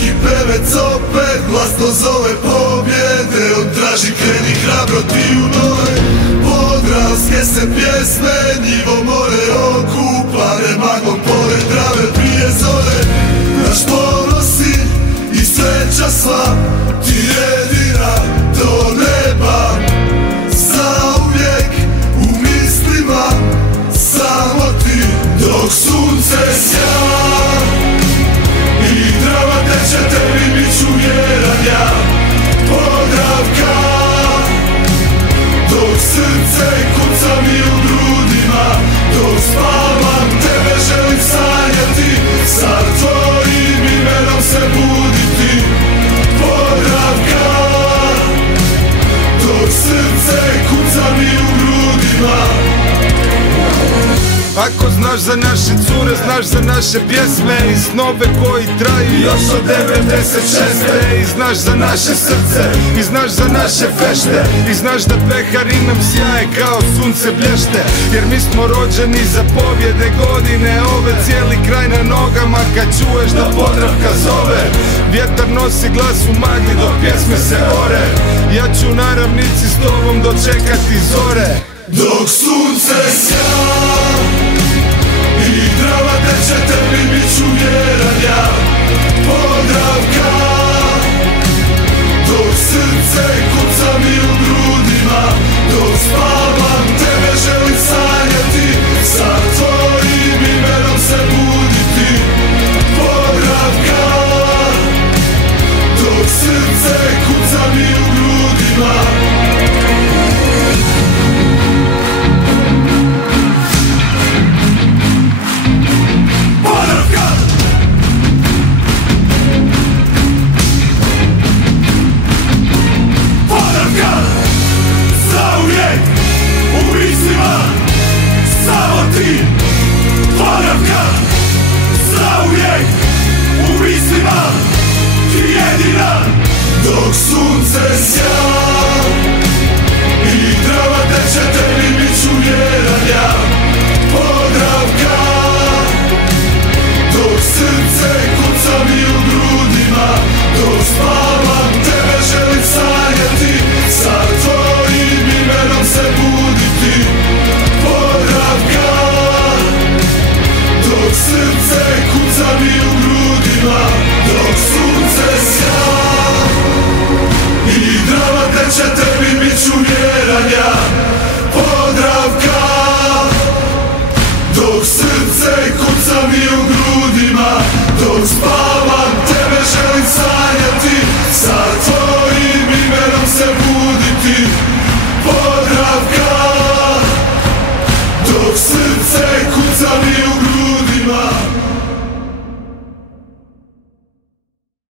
Teški pevec opet glasno zove pobjede. On traži kreni hrabro ti u nove podravske se pjesme. Njivo more okupane maglom pored Drave prije zore. Naš ponosi i sreća sva ti jedina do neba. Zauvijek u mislima samo ti dok sunce sja. I Drava teče tebi bit ću vjeran ja. Podravka dok srce kuca mi u grudima. Dok spavam tebe želim sanjati. Sa tvojim imenom se buditi. Podravka dok srce kuca mi u grudima. Ako znaš za naše cure, znaš za naše pjesme i snove koji traju još od 96. I znaš za naše srce, i znaš za naše fešte, i znaš da pehari nam sjaje kao sunce blješte. Jer mi smo rođeni za pobjede godine ove. Cijeli kraj na nogama kad čuješ da Podravka zove. Vjetar nosi glas u magli dok pjesme se ore. Ja ću na ravnici s tobom dočekati zore. Dok sunce sja i Drava teče tebi bit ću vjeran ja. Podravka dok srce kuca mi u grudima. Dok spavam tebe želim sanjati. Sa tvojim imenom se buditi. Podravka dok srce kuca mi u grudima. Podravka zauvijek u mislima ti jedina. Dok sunce sja